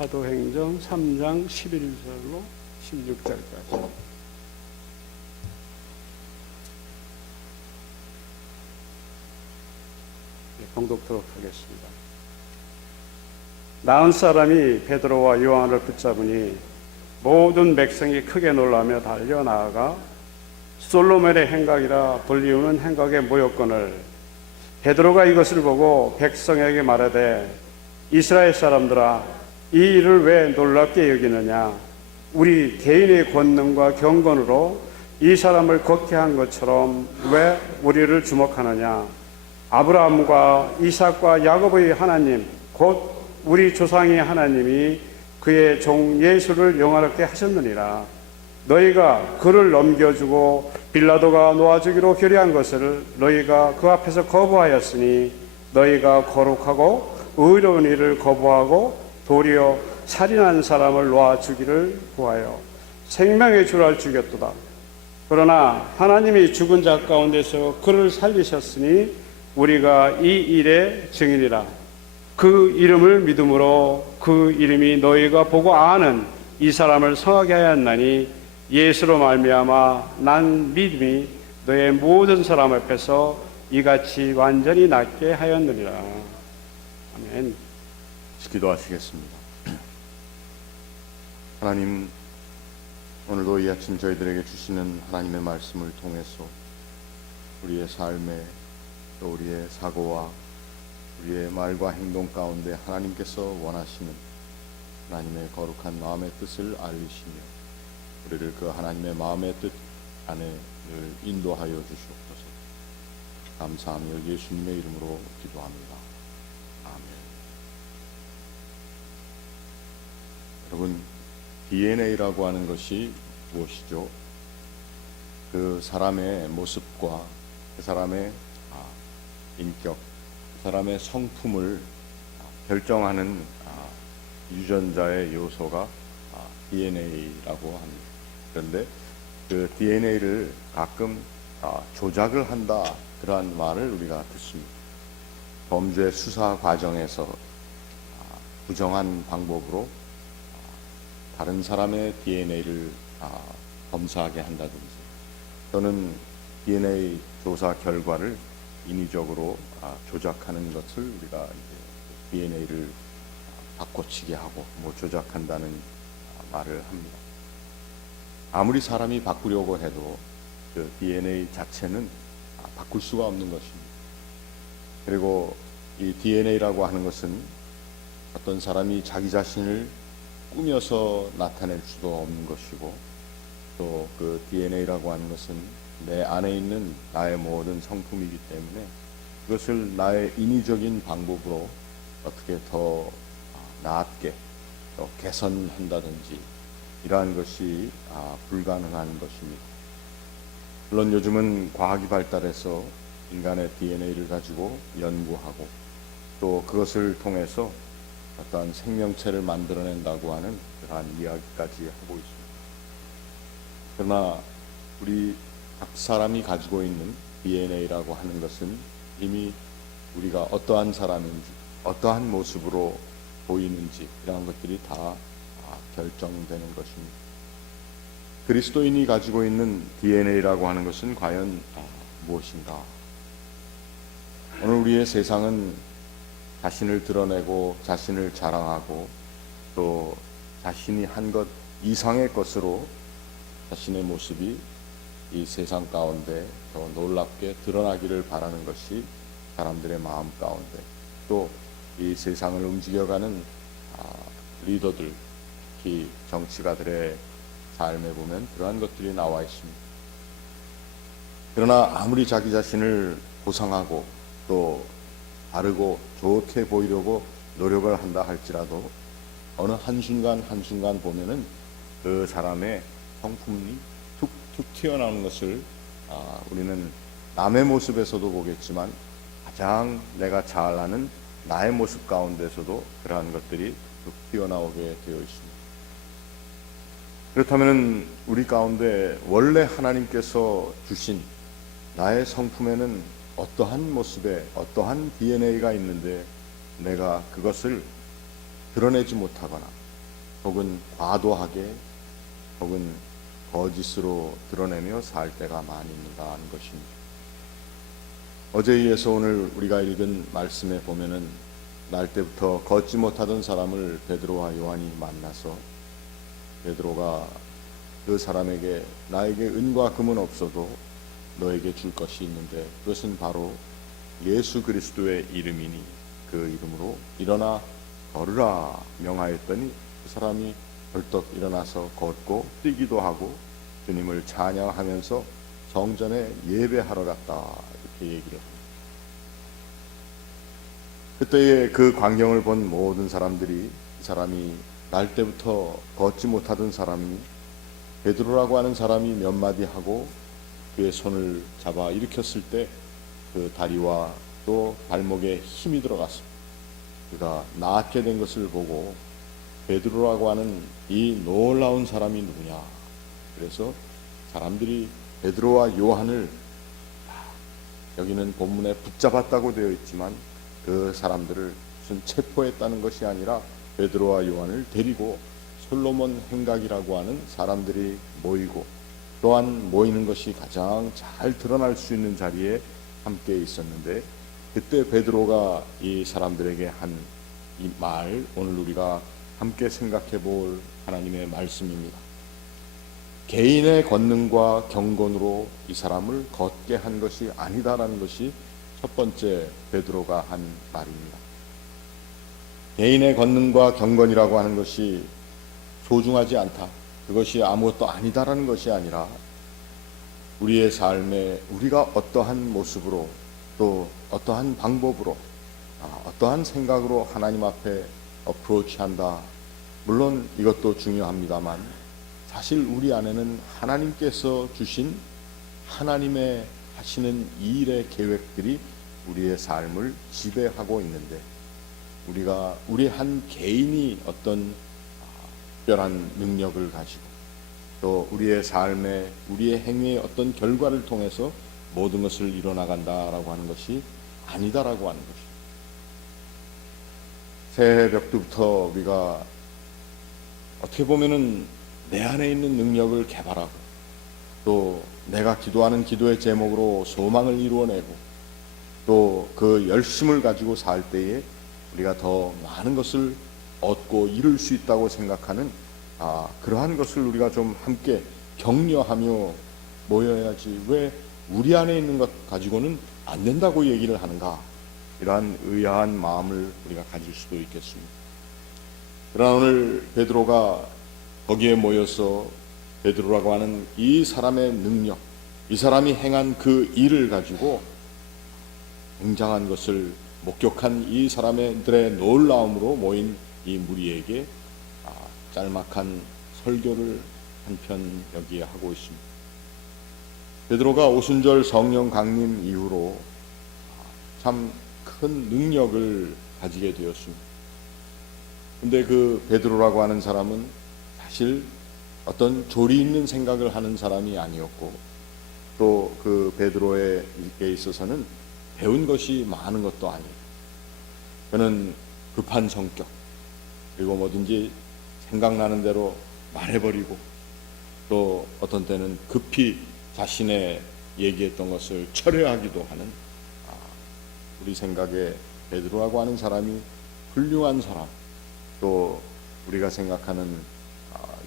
사도행전 3장 11절로 16절까지. 봉독토록 하겠습니다. 나은 사람이 베드로와 요한을 붙잡으니 모든 백성이 크게 놀라며 달려나아가 솔로몬의 행각이라 불리우는 행각에 모였거늘 베드로가 이것을 보고 백성에게 말하되 이스라엘 사람들아 이 일을 왜 놀랍게 여기느냐. 우리 개인의 권능과 경건으로 이 사람을 걷게 한 것처럼 왜 우리를 주목하느냐. 아브라함과 이삭과 야곱의 하나님 곧 우리 조상의 하나님이 그의 종 예수를 영화롭게 하셨느니라. 너희가 그를 넘겨주고 빌라도가 놓아주기로 결의한 것을 너희가 그 앞에서 거부하였으니 너희가 거룩하고 의로운 일을 거부하고 도리어 살인한 사람을 놓아주기를 구하여 생명의 주를 죽였도다. 그러나 하나님이 죽은 자 가운데서 그를 살리셨으니 우리가 이 일의 증인이라. 그 이름을 믿음으로 그 이름이 너희가 보고 아는 이 사람을 성하게 하였나니 예수로 말미암아 난 믿음이 너의 모든 사람 앞에서 이같이 완전히 낫게 하였느니라. 아멘. 기도하시겠습니다. 하나님, 오늘도 이 아침 저희들에게 주시는 하나님의 말씀을 통해서 우리의 삶에 또 우리의 사고와 우리의 말과 행동 가운데 하나님께서 원하시는 하나님의 거룩한 마음의 뜻을 알리시며 우리를 그 하나님의 마음의 뜻 안에 늘 인도하여 주시옵소서. 감사하며 예수님의 이름으로 기도합니다. 아멘. 여러분, DNA라고 하는 것이 무엇이죠? 그 사람의 모습과 그 사람의 인격, 그 사람의 성품을 결정하는 유전자의 요소가 DNA라고 합니다. 그런데 그 DNA를 가끔 조작을 한다, 그러한 말을 우리가 듣습니다. 범죄 수사 과정에서 부정한 방법으로 다른 사람의 DNA를 검사하게 한다든지 또는 DNA 조사 결과를 인위적으로 조작하는 것을 우리가 DNA를 바꿔치기 하고 조작한다는 말을 합니다. 아무리 사람이 바꾸려고 해도 그 DNA 자체는 바꿀 수가 없는 것입니다. 그리고 이 DNA라고 하는 것은 어떤 사람이 자기 자신을 꾸며서 나타낼 수도 없는 것이고 또 그 DNA라고 하는 것은 내 안에 있는 나의 모든 성품이기 때문에 그것을 나의 인위적인 방법으로 어떻게 더 나았게 더 개선한다든지 이러한 것이 불가능한 것입니다. 물론 요즘은 과학이 발달해서 인간의 DNA를 가지고 연구하고 또 그것을 통해서 어떠한 생명체를 만들어낸다고 하는 그러한 이야기까지 하고 있습니다. 그러나 우리 각 사람이 가지고 있는 DNA라고 하는 것은 이미 우리가 어떠한 사람인지 어떠한 모습으로 보이는지 이러한 것들이 다 결정되는 것입니다. 그리스도인이 가지고 있는 DNA라고 하는 것은 과연 무엇인가? 오늘 우리의 세상은 자신을 드러내고 자신을 자랑하고 또 자신이 한 것 이상의 것으로 자신의 모습이 이 세상 가운데 더 놀랍게 드러나기를 바라는 것이 사람들의 마음 가운데 또 이 세상을 움직여가는 리더들, 특히 정치가들의 삶에 보면 그러한 것들이 나와 있습니다. 그러나 아무리 자기 자신을 고상하고 또 바르고 좋게 보이려고 노력을 한다 할지라도 어느 한순간 한순간 보면은 그 사람의 성품이 툭툭 튀어나오는 것을 우리는 남의 모습에서도 보겠지만 가장 내가 잘 아는 나의 모습 가운데서도 그러한 것들이 툭 튀어나오게 되어 있습니다. 그렇다면 우리 가운데 원래 하나님께서 주신 나의 성품에는 어떠한 모습에 어떠한 DNA가 있는데 내가 그것을 드러내지 못하거나 혹은 과도하게 혹은 거짓으로 드러내며 살 때가 많이 있는가 하는 것입니다. 어제에 이어서 오늘 우리가 읽은 말씀에 보면은 날 때부터 걷지 못하던 사람을 베드로와 요한이 만나서 베드로가 그 사람에게 나에게 은과 금은 없어도 너에게 줄 것이 있는데 그것은 바로 예수 그리스도의 이름이니 그 이름으로 일어나 걸으라 명하였더니 그 사람이 벌떡 일어나서 걷고 뛰기도 하고 주님을 찬양하면서 성전에 예배하러 갔다 이렇게 얘기를 합니다. 그때의 그 광경을 본 모든 사람들이 이 사람이 날 때부터 걷지 못하던 사람이 베드로라고 하는 사람이 몇 마디 하고 그의 손을 잡아 일으켰을 때 그 다리와 또 발목에 힘이 들어갔습니다. 그가 낫게 된 것을 보고 베드로라고 하는 이 놀라운 사람이 누구냐. 그래서 사람들이 베드로와 요한을 여기는 본문에 붙잡았다고 되어 있지만 그 사람들을 무슨 체포했다는 것이 아니라 베드로와 요한을 데리고 솔로몬 행각이라고 하는 사람들이 모이고 또한 모이는 것이 가장 잘 드러날 수 있는 자리에 함께 있었는데 그때 베드로가 이 사람들에게 한 이 말 오늘 우리가 함께 생각해 볼 하나님의 말씀입니다. 개인의 권능과 경건으로 이 사람을 걷게 한 것이 아니다라는 것이 첫 번째 베드로가 한 말입니다. 개인의 권능과 경건이라고 하는 것이 소중하지 않다. 그것이 아무것도 아니다라는 것이 아니라 우리의 삶에 우리가 어떠한 모습으로 또 어떠한 방법으로 어떠한 생각으로 하나님 앞에 어프로치한다. 물론 이것도 중요합니다만 사실 우리 안에는 하나님께서 주신 하나님의 하시는 이 일의 계획들이 우리의 삶을 지배하고 있는데 우리 한 개인이 어떤 특별한 능력을 가지고 또 우리의 삶에 우리의 행위의 어떤 결과를 통해서 모든 것을 이뤄나간다라고 하는 것이 아니다라고 하는 것입니다. 새해 벽두부터 우리가 어떻게 보면은 내 안에 있는 능력을 개발하고 또 내가 기도하는 기도의 제목으로 소망을 이루어내고 또 그 열심을 가지고 살 때에 우리가 더 많은 것을 얻고 이룰 수 있다고 생각하는 그러한 것을 우리가 좀 함께 격려하며 모여야지 왜 우리 안에 있는 것 가지고는 안 된다고 얘기를 하는가 이러한 의아한 마음을 우리가 가질 수도 있겠습니다. 그러나 오늘 베드로가 거기에 모여서 베드로라고 하는 이 사람의 능력 이 사람이 행한 그 일을 가지고 굉장한 것을 목격한 이 사람들의 놀라움으로 모인 이 무리에게 짤막한 설교를 한편 여기에 하고 있습니다. 베드로가 오순절 성령 강림 이후로 참 큰 능력을 가지게 되었습니다. 근데 그 베드로라고 하는 사람은 사실 어떤 조리 있는 생각을 하는 사람이 아니었고 또 그 베드로에게 있어서는 배운 것이 많은 것도 아니에요. 그는 급한 성격 그리고 뭐든지 생각나는 대로 말해버리고 또 어떤 때는 급히 자신의 얘기했던 것을 철회하기도 하는 우리 생각에 베드로라고 하는 사람이 훌륭한 사람 또 우리가 생각하는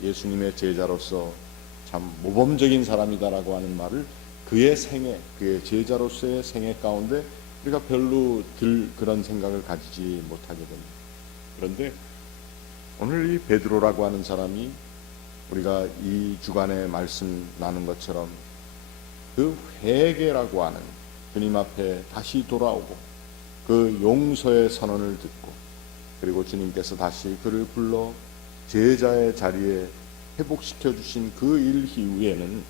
예수님의 제자로서 참 모범적인 사람이다라고 하는 말을 그의 생애 그의 제자로서의 생애 가운데 우리가 별로 그런 생각을 가지지 못하게 됩니다. 그런데 오늘 이 베드로라고 하는 사람이 우리가 이 주간에 말씀 나눈 것처럼 그 회개라고 하는 주님 앞에 다시 돌아오고 그 용서의 선언을 듣고 그리고 주님께서 다시 그를 불러 제자의 자리에 회복시켜 주신 그 일 이후에는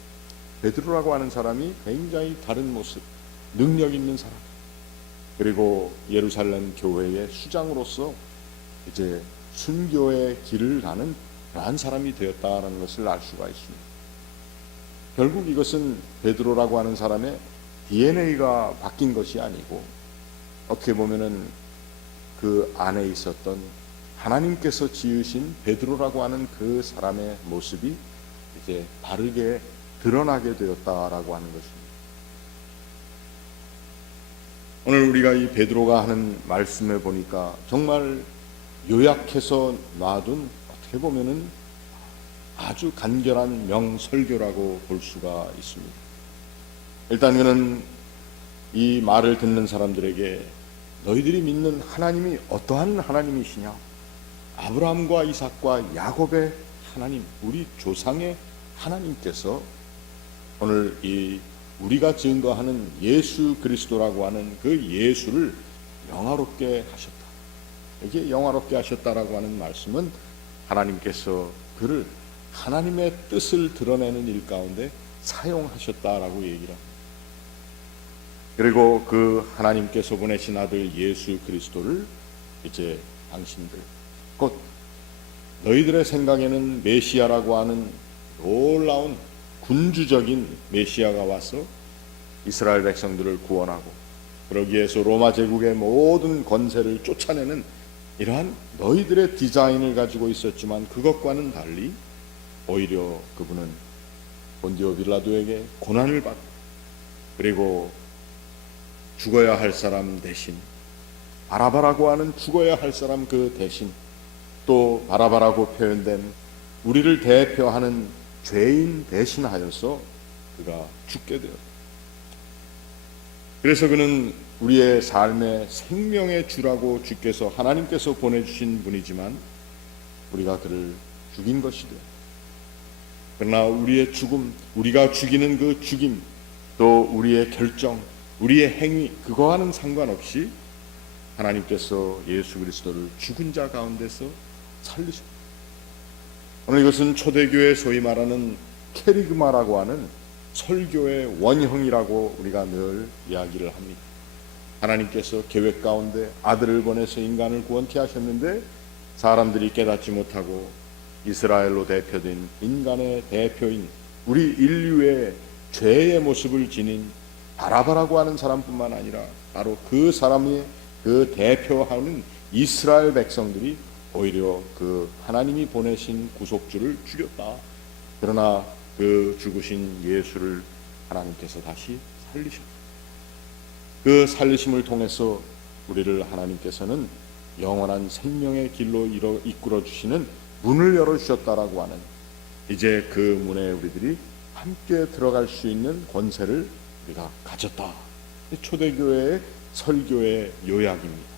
베드로라고 하는 사람이 굉장히 다른 모습, 능력 있는 사람 그리고 예루살렘 교회의 수장으로서 이제 순교의 길을 가는 그러한 사람이 되었다라는 것을 알 수가 있습니다. 결국 이것은 베드로라고 하는 사람의 DNA가 바뀐 것이 아니고 어떻게 보면은 그 안에 있었던 하나님께서 지으신 베드로라고 하는 그 사람의 모습이 이제 바르게 드러나게 되었다라고 하는 것입니다. 오늘 우리가 이 베드로가 하는 말씀에 보니까 정말 요약해서 놔둔, 어떻게 보면은 아주 간결한 명설교라고 볼 수가 있습니다. 일단 그는 이 말을 듣는 사람들에게 너희들이 믿는 하나님이 어떠한 하나님이시냐? 아브라함과 이삭과 야곱의 하나님, 우리 조상의 하나님께서 오늘 이 우리가 증거하는 예수 그리스도라고 하는 그 예수를 영화롭게 하셨다. 여기에 영화롭게 하셨다라고 하는 말씀은 하나님께서 그를 하나님의 뜻을 드러내는 일 가운데 사용하셨다라고 얘기를 합니다. 그리고 그 하나님께서 보내신 아들 예수 그리스도를 이제 당신들, 곧 너희들의 생각에는 메시아라고 하는 놀라운 군주적인 메시아가 와서 이스라엘 백성들을 구원하고 그러기 위해서 로마 제국의 모든 권세를 쫓아내는 이러한 너희들의 디자인을 가지고 있었지만 그것과는 달리 오히려 그분은 본디오 빌라도에게 고난을 받고 그리고 죽어야 할 사람 대신 바라바라고 하는 죽어야 할 사람 그 대신 또 바라바라고 표현된 우리를 대표하는 죄인 대신하여서 그가 죽게 되었다. 그래서 그는 우리의 삶의 생명의 주라고 주께서 하나님께서 보내주신 분이지만 우리가 그를 죽인 것이 되었다. 그러나 우리의 죽음, 우리가 죽이는 그 죽임, 또 우리의 결정, 우리의 행위, 그거와는 상관없이 하나님께서 예수 그리스도를 죽은 자 가운데서 살리셨다. 오늘 이것은 초대교회 소위 말하는 캐리그마라고 하는 설교의 원형이라고 우리가 늘 이야기를 합니다. 하나님께서 계획 가운데 아들을 보내서 인간을 구원케 하셨는데 사람들이 깨닫지 못하고 이스라엘로 대표된 인간의 대표인 우리 인류의 죄의 모습을 지닌 바라바라고 하는 사람뿐만 아니라 바로 그 사람의 그 대표하는 이스라엘 백성들이 오히려 그 하나님이 보내신 구속주를 죽였다. 그러나 그 죽으신 예수를 하나님께서 다시 살리셨다. 그 살리심을 통해서 우리를 하나님께서는 영원한 생명의 길로 이끌어 주시는 문을 열어주셨다라고 하는 이제 그 문에 우리들이 함께 들어갈 수 있는 권세를 우리가 가졌다. 초대교회의 설교의 요약입니다.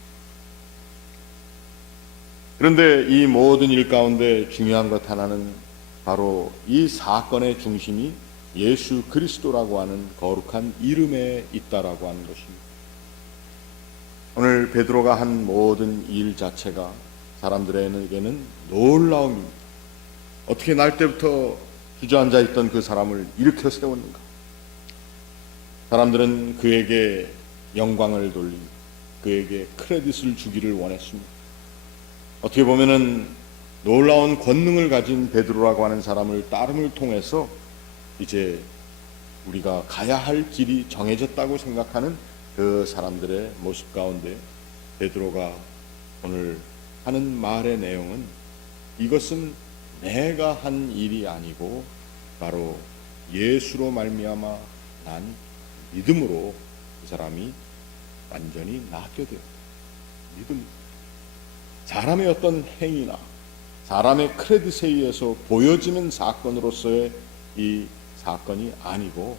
그런데 이 모든 일 가운데 중요한 것 하나는 바로 이 사건의 중심이 예수 그리스도라고 하는 거룩한 이름에 있다라고 하는 것입니다. 오늘 베드로가 한 모든 일 자체가 사람들에게는 놀라움입니다. 어떻게 날 때부터 주저앉아 있던 그 사람을 일으켜 세웠는가? 사람들은 그에게 영광을 돌리고 그에게 크레딧을 주기를 원했습니다. 어떻게 보면은 놀라운 권능을 가진 베드로라고 하는 사람을 따름을 통해서 이제 우리가 가야 할 길이 정해졌다고 생각하는 그 사람들의 모습 가운데 베드로가 오늘 하는 말의 내용은 이것은 내가 한 일이 아니고 바로 예수로 말미암아 난 믿음으로 그 사람이 완전히 낫게 되었다. 믿음. 사람의 어떤 행위나 사람의 크레딧에 의해서 보여지는 사건으로서의 이 사건이 아니고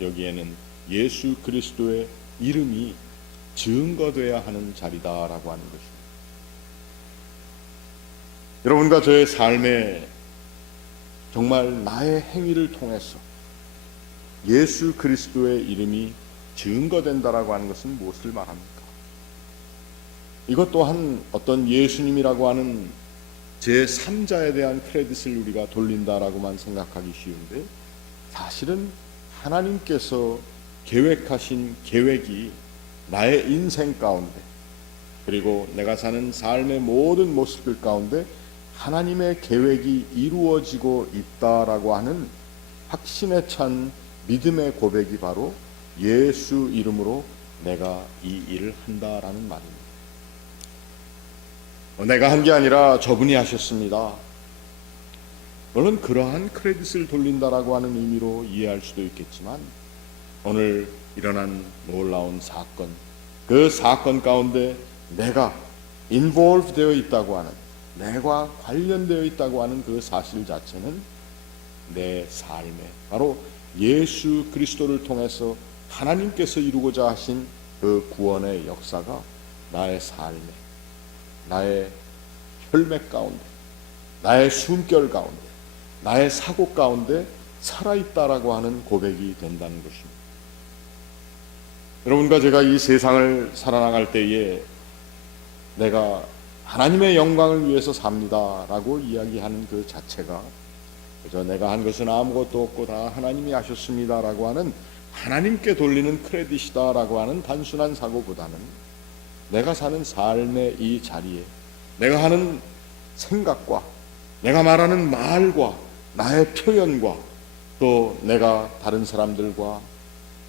여기에는 예수 그리스도의 이름이 증거돼야 하는 자리다라고 하는 것입니다. 여러분과 저의 삶에 정말 나의 행위를 통해서 예수 그리스도의 이름이 증거된다라고 하는 것은 무엇을 말합니까? 이것 또한 어떤 예수님이라고 하는 제3자에 대한 크레딧을 우리가 돌린다라고만 생각하기 쉬운데 사실은 하나님께서 계획하신 계획이 나의 인생 가운데 그리고 내가 사는 삶의 모든 모습들 가운데 하나님의 계획이 이루어지고 있다라고 하는 확신에 찬 믿음의 고백이 바로 예수 이름으로 내가 이 일을 한다라는 말입니다. 내가 한 게 아니라 저분이 하셨습니다. 물론 그러한 크레딧을 돌린다라고 하는 의미로 이해할 수도 있겠지만, 오늘 일어난 놀라운 사건, 그 사건 가운데 내가 involved 되어 있다고 하는, 내가 관련되어 있다고 하는 그 사실 자체는 내 삶에, 바로 예수 그리스도를 통해서 하나님께서 이루고자 하신 그 구원의 역사가 나의 삶에, 나의 혈맥 가운데, 나의 숨결 가운데, 나의 사고 가운데 살아있다라고 하는 고백이 된다는 것입니다. 여러분과 제가 이 세상을 살아나갈 때에 내가 하나님의 영광을 위해서 삽니다라고 이야기하는 그 자체가, 그저 내가 한 것은 아무것도 없고 다 하나님이 하셨습니다라고 하는, 하나님께 돌리는 크레딧이다라고 하는 단순한 사고보다는, 내가 사는 삶의 이 자리에 내가 하는 생각과 내가 말하는 말과 나의 표현과 또 내가 다른 사람들과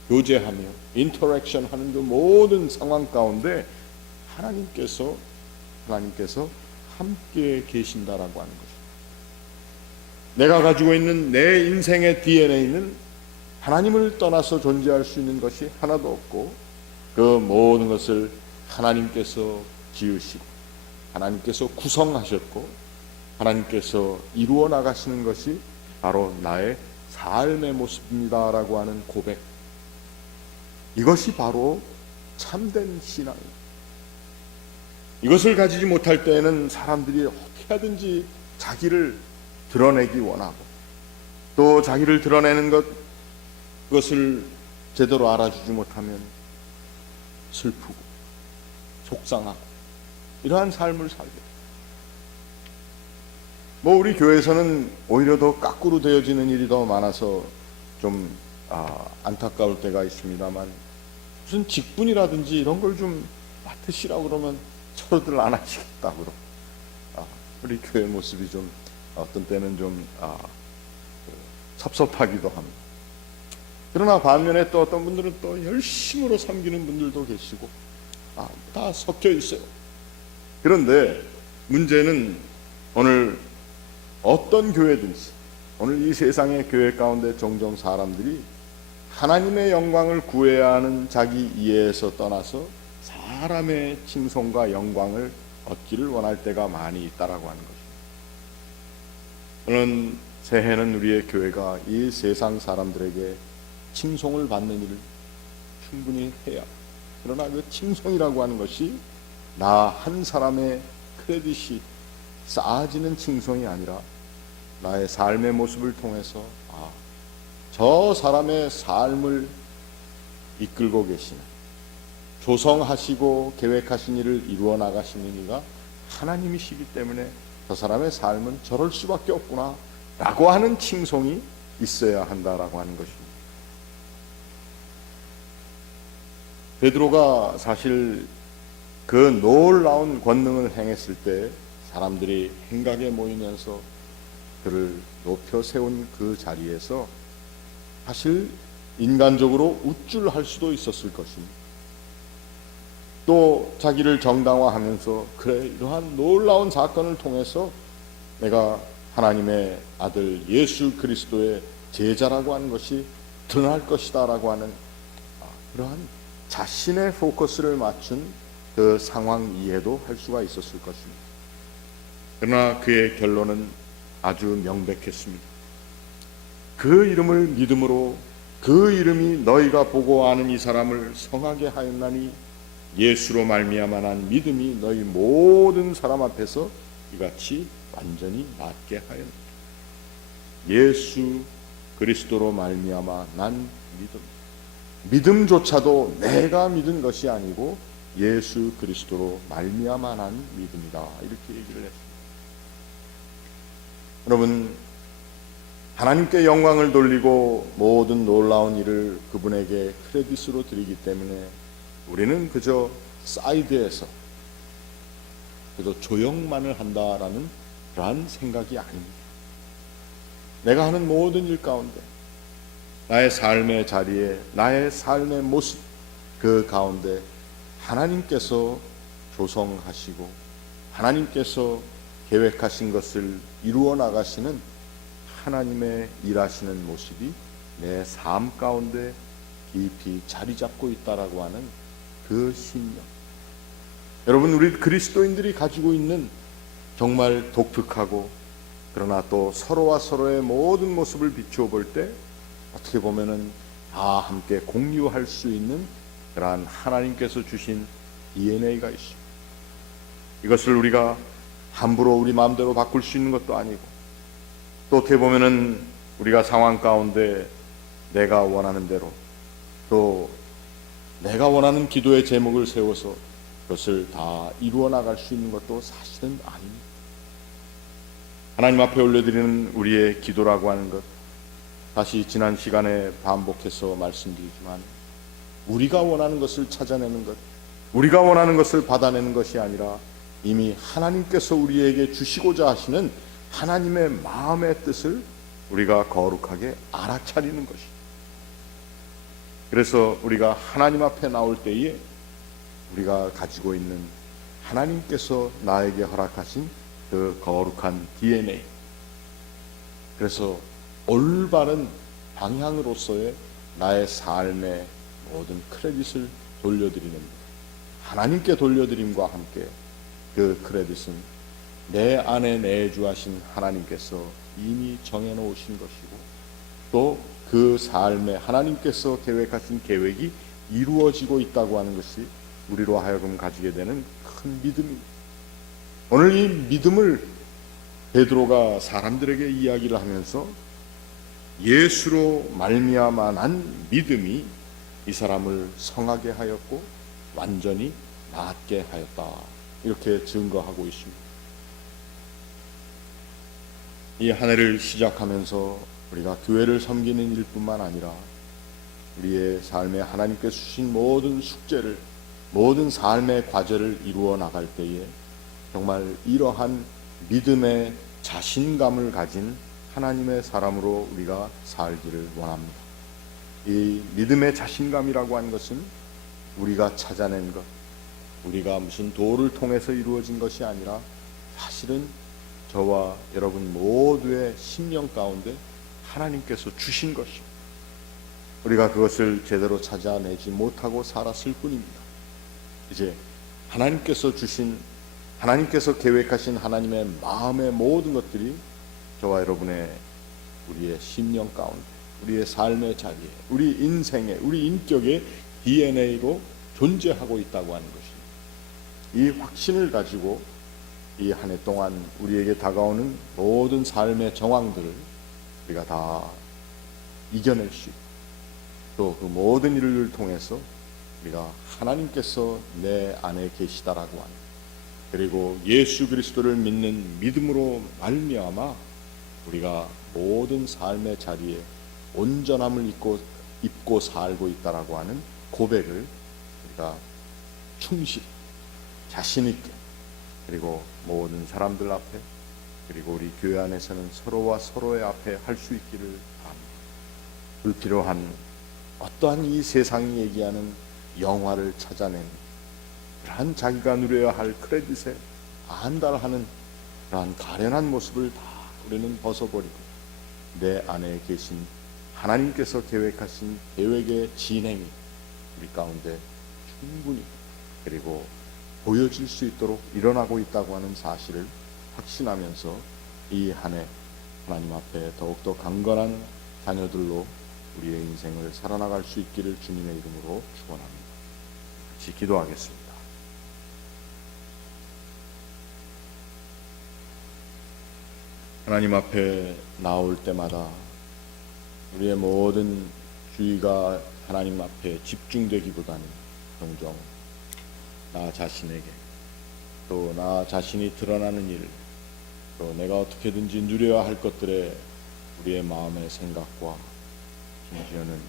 교제하며 인터랙션 하는 그 모든 상황 가운데 하나님께서 함께 계신다라고 하는 거죠. 내가 가지고 있는 내 인생의 DNA는 하나님을 떠나서 존재할 수 있는 것이 하나도 없고, 그 모든 것을 하나님께서 지으시고 하나님께서 구성하셨고 하나님께서 이루어 나가시는 것이 바로 나의 삶의 모습입니다라고 하는 고백, 이것이 바로 참된 신앙입니다. 이것을 가지지 못할 때에는 사람들이 어떻게 하든지 자기를 드러내기 원하고, 또 자기를 드러내는 그것을 제대로 알아주지 못하면 슬프고 속상하고 이러한 삶을 살게 됩니다. 우리 교회에서는 오히려 더 까꾸로 되어지는 일이 더 많아서 좀 안타까울 때가 있습니다만, 무슨 직분이라든지 이런 걸 좀 맡으시라고 그러면 서로들 안 하시겠다고 그러고, 우리 교회 모습이 좀 어떤 때는 좀 섭섭하기도 합니다. 그러나 반면에 또 어떤 분들은 또 열심으로 섬기는 분들도 계시고, 다 섞여 있어요. 그런데 문제는 오늘 어떤 교회든지, 오늘 이 세상의 교회 가운데 종종 사람들이 하나님의 영광을 구해야 하는 자기 이해에서 떠나서 사람의 칭송과 영광을 얻기를 원할 때가 많이 있다라고 하는 것입니다. 오늘 새해는 우리의 교회가 이 세상 사람들에게 칭송을 받는 일을 충분히 해야, 그러나 그 칭송이라고 하는 것이 나 한 사람의 크레딧이 쌓아지는 칭송이 아니라 나의 삶의 모습을 통해서 저 사람의 삶을 이끌고 계시는, 조성하시고 계획하신 일을 이루어 나가시는 이가 하나님이시기 때문에 저 사람의 삶은 저럴 수밖에 없구나 라고 하는 칭송이 있어야 한다라고 하는 것입니다. 베드로가 사실 그 놀라운 권능을 행했을 때 사람들이 행각에 모이면서 그를 높여 세운 그 자리에서 사실 인간적으로 우쭐할 수도 있었을 것입니다. 또 자기를 정당화하면서, 그래, 이러한 놀라운 사건을 통해서 내가 하나님의 아들 예수 그리스도의 제자라고 하는 것이 드러날 것이다 라고 하는 그러한 자신의 포커스를 맞춘 그 상황 이해도 할 수가 있었을 것입니다. 그러나 그의 결론은 아주 명백했습니다. 그 이름을 믿음으로, 그 이름이 너희가 보고 아는 이 사람을 성하게 하였나니 예수로 말미암아 난 믿음이 너희 모든 사람 앞에서 이같이 완전히 낫게 하였다. 예수 그리스도로 말미암아 난 믿음조차도 내가 믿은 것이 아니고 예수 그리스도로 말미암아 난 믿음이다, 이렇게 얘기를 했습니다. 여러분, 하나님께 영광을 돌리고 모든 놀라운 일을 그분에게 크레딧으로 드리기 때문에 우리는 그저 사이드에서 그저 조형만을 한다라는 그러한 생각이 아닙니다. 내가 하는 모든 일 가운데, 나의 삶의 자리에, 나의 삶의 모습 그 가운데 하나님께서 조성하시고 하나님께서 계획하신 것을 이루어 나가시는 하나님의 일하시는 모습이 내 삶 가운데 깊이 자리 잡고 있다라고 하는 그 신념. 여러분, 우리 그리스도인들이 가지고 있는 정말 독특하고 그러나 또 서로와 서로의 모든 모습을 비추어 볼 때 어떻게 보면은 다 함께 공유할 수 있는 그러한 하나님께서 주신 DNA가 있습니다. 이것을 우리가 함부로 우리 마음대로 바꿀 수 있는 것도 아니고, 또 어떻게 보면은 우리가 상황 가운데 내가 원하는 대로 또 내가 원하는 기도의 제목을 세워서 그것을 다 이루어 나갈 수 있는 것도 사실은 아닙니다. 하나님 앞에 올려드리는 우리의 기도라고 하는 것, 다시 지난 시간에 반복해서 말씀드리지만 우리가 원하는 것을 찾아내는 것, 우리가 원하는 것을 받아내는 것이 아니라 이미 하나님께서 우리에게 주시고자 하시는 하나님의 마음의 뜻을 우리가 거룩하게 알아차리는 것입니다. 그래서 우리가 하나님 앞에 나올 때에 우리가 가지고 있는 하나님께서 나에게 허락하신 그 거룩한 DNA, 그래서 올바른 방향으로서의 나의 삶의 모든 크레딧을 돌려드리는, 하나님께 돌려드림과 함께 그 크레딧은 내 안에 내주하신 하나님께서 이미 정해놓으신 것이고, 또 그 삶에 하나님께서 계획하신 계획이 이루어지고 있다고 하는 것이 우리로 하여금 가지게 되는 큰 믿음입니다. 오늘 이 믿음을 베드로가 사람들에게 이야기를 하면서 예수로 말미암아 난 믿음이 이 사람을 성하게 하였고 완전히 낫게 하였다, 이렇게 증거하고 있습니다. 이 한 해를 시작하면서 우리가 교회를 섬기는 일뿐만 아니라 우리의 삶에 하나님께서 주신 모든 숙제를, 모든 삶의 과제를 이루어 나갈 때에 정말 이러한 믿음의 자신감을 가진 하나님의 사람으로 우리가 살기를 원합니다. 이 믿음의 자신감이라고 하는 것은 우리가 찾아낸 것, 우리가 무슨 도를 통해서 이루어진 것이 아니라 사실은 저와 여러분 모두의 심령 가운데 하나님께서 주신 것입니다. 우리가 그것을 제대로 찾아내지 못하고 살았을 뿐입니다. 이제 하나님께서 주신, 하나님께서 계획하신 하나님의 마음의 모든 것들이 저와 여러분의 우리의 심령 가운데, 우리의 삶의 자리에, 우리 인생에, 우리 인격의 DNA로 존재하고 있다고 하는 것입니다. 이 확신을 가지고 이 한 해 동안 우리에게 다가오는 모든 삶의 정황들을 우리가 다 이겨낼 수 있고, 또 그 모든 일을 통해서 우리가 하나님께서 내 안에 계시다라고 하는, 그리고 예수 그리스도를 믿는 믿음으로 말미암아 우리가 모든 삶의 자리에 온전함을 입고 살고 있다라고 하는 고백을 우리가 충실히 자신 있게, 그리고 모든 사람들 앞에, 그리고 우리 교회 안에서는 서로와 서로의 앞에 할 수 있기를 바랍니다. 불필요한 어떠한 이 세상이 얘기하는 영화를 찾아낸 그러한 자기가 누려야 할 크레딧에 안달하는 그러한 가련한 모습을 다 우리는 벗어버리고 내 안에 계신 하나님께서 계획하신 계획의 진행이 우리 가운데 충분히 그리고 보여질 수 있도록 일어나고 있다고 하는 사실을 확신하면서 이 한 해 하나님 앞에 더욱더 강건한 자녀들로 우리의 인생을 살아나갈 수 있기를 주님의 이름으로 축원합니다. 같이 기도하겠습니다. 하나님 앞에 나올 때마다 우리의 모든 주의가 하나님 앞에 집중되기보다는 종종 나 자신에게, 또 나 자신이 드러나는 일, 또 내가 어떻게든지 누려야 할 것들에 우리의 마음의 생각과 심지어는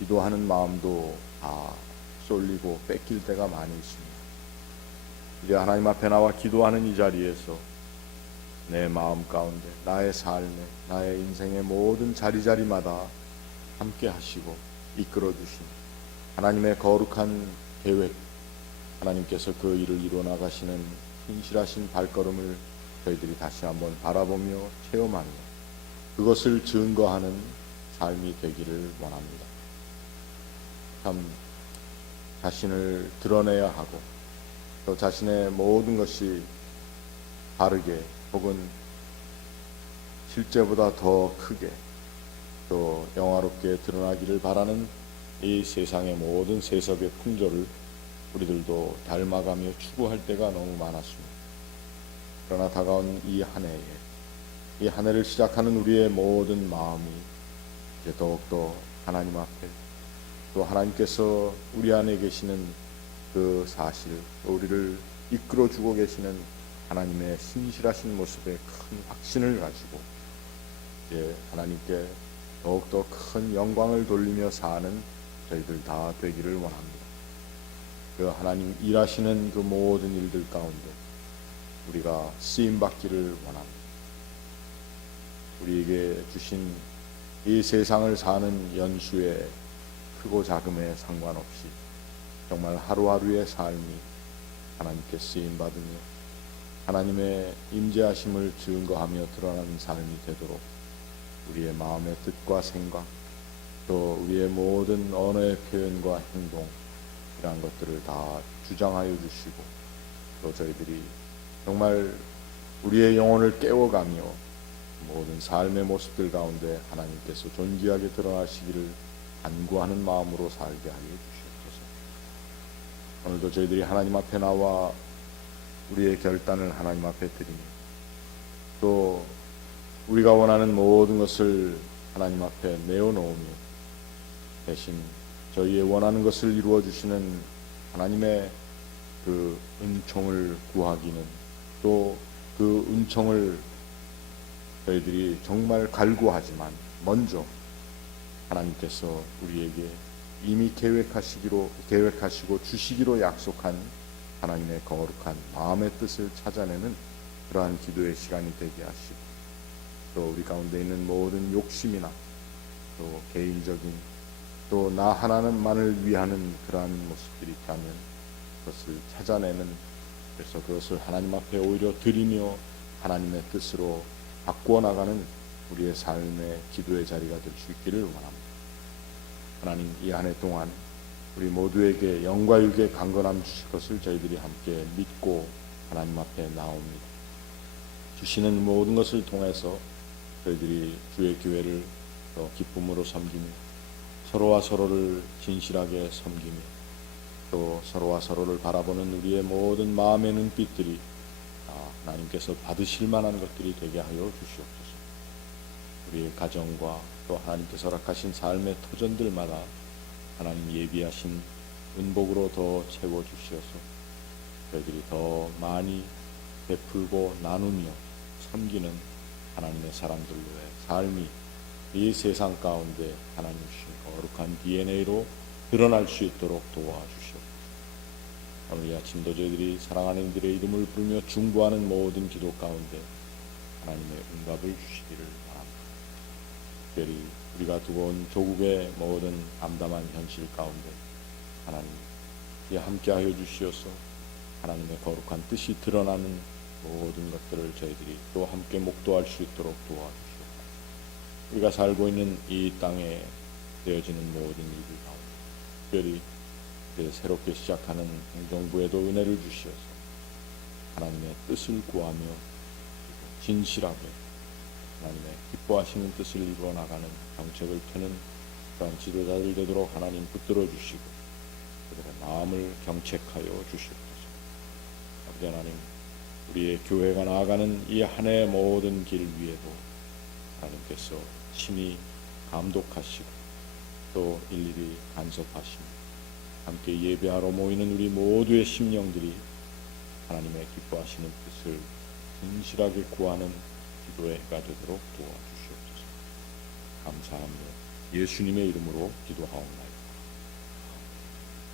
기도하는 마음도 다 쏠리고 뺏길 때가 많이 있습니다. 우리 하나님 앞에 나와 기도하는 이 자리에서 내 마음 가운데, 나의 삶에, 나의 인생의 모든 자리자리마다 함께 하시고 이끌어 주신 하나님의 거룩한 계획, 하나님께서 그 일을 이루어 나가시는 신실하신 발걸음을 저희들이 다시 한번 바라보며 체험하며 그것을 증거하는 삶이 되기를 원합니다. 참 자신을 드러내야 하고 또 자신의 모든 것이 바르게 혹은 실제보다 더 크게 또 영화롭게 드러나기를 바라는 이 세상의 모든 세속의 풍조를 우리들도 닮아가며 추구할 때가 너무 많았습니다. 그러나 다가온 이 한 해에 이 한 해를 시작하는 우리의 모든 마음이 이제 더욱더 하나님 앞에 또 하나님께서 우리 안에 계시는 그 사실 또 우리를 이끌어주고 계시는 하나님의 신실하신 모습에 큰 확신을 가지고 이제 하나님께 더욱더 큰 영광을 돌리며 사는 저희들 다 되기를 원합니다. 그 하나님 일하시는 그 모든 일들 가운데 우리가 쓰임받기를 원합니다. 우리에게 주신 이 세상을 사는 연수의 크고 작음에 상관없이 정말 하루하루의 삶이 하나님께 쓰임받으며 하나님의 임재하심을 증거하며 드러나는 삶이 되도록 우리의 마음의 뜻과 생각 또 우리의 모든 언어의 표현과 행동 이러한 것들을 다 주장하여 주시고 또 저희들이 정말 우리의 영혼을 깨워가며 모든 삶의 모습들 가운데 하나님께서 존귀하게 드러나시기를 간구하는 마음으로 살게 하여 주시옵소서. 오늘도 저희들이 하나님 앞에 나와 우리의 결단을 하나님 앞에 드리며 또 우리가 원하는 모든 것을 하나님 앞에 내어놓으며 대신 저희의 원하는 것을 이루어 주시는 하나님의 그 은총을 구하기는 또 그 은총을 저희들이 정말 갈구하지만 먼저 하나님께서 우리에게 이미 계획하시고 주시기로 약속한 하나님의 거룩한 마음의 뜻을 찾아내는 그러한 기도의 시간이 되게 하시고 또 우리 가운데 있는 모든 욕심이나 또 개인적인 또 나 하나만을 위하는 그러한 모습들이 있다면 그것을 찾아내는 그래서 그것을 하나님 앞에 오히려 드리며 하나님의 뜻으로 바꾸어 나가는 우리의 삶의 기도의 자리가 될 수 있기를 원합니다. 하나님 이 한 해 동안 우리 모두에게 영과 육의 강건함 주실 것을 저희들이 함께 믿고 하나님 앞에 나옵니다. 주시는 모든 것을 통해서 저희들이 주의 교회를 더 기쁨으로 섬기며 서로와 서로를 진실하게 섬기며 또 서로와 서로를 바라보는 우리의 모든 마음의 눈빛들이 하나님께서 받으실 만한 것들이 되게 하여 주시옵소서. 우리의 가정과 또 하나님께서 허락하신 삶의 터전들마다 하나님 예비하신 은복으로 더 채워주시어서 저희들이 더 많이 베풀고 나누며 섬기는 하나님의 사람들로의 삶이 이 세상 가운데 하나님 주신 거룩한 DNA로 드러날 수 있도록 도와주시옵소서. 오늘 이 아침도 저희들이 사랑하는 이들의 이름을 부르며 중보하는 모든 기도 가운데 하나님의 응답을 주시기를 바랍니다. 특별히 우리가 두고 온 조국의 모든 암담한 현실 가운데 하나님 함께하여 주시어서 하나님의 거룩한 뜻이 드러나는 모든 것들을 저희들이 또 함께 목도할 수 있도록 도와주시옵소서. 우리가 살고 있는 이 땅에 되어지는 모든 일들 가운데 특별히 새롭게 시작하는 행정부에도 은혜를 주시어서 하나님의 뜻을 구하며 진실하게 하나님의 기뻐하시는 뜻을 이루어 나가는 정책을 펴는 그러한 지도자들 되도록 하나님 붙들어 주시고 그들의 마음을 경책하여 주시옵소서. 아버지 하나님 우리의 교회가 나아가는 이 한 해의 모든 길 위에도 하나님께서 친히 감독하시고 또 일일이 간섭하시며 함께 예배하러 모이는 우리 모두의 심령들이 하나님의 기뻐하시는 뜻을 진실하게 구하는 기도의 해가 되도록 도와주시옵소서. 감사하며 예수님의 이름으로 기도하옵나이다.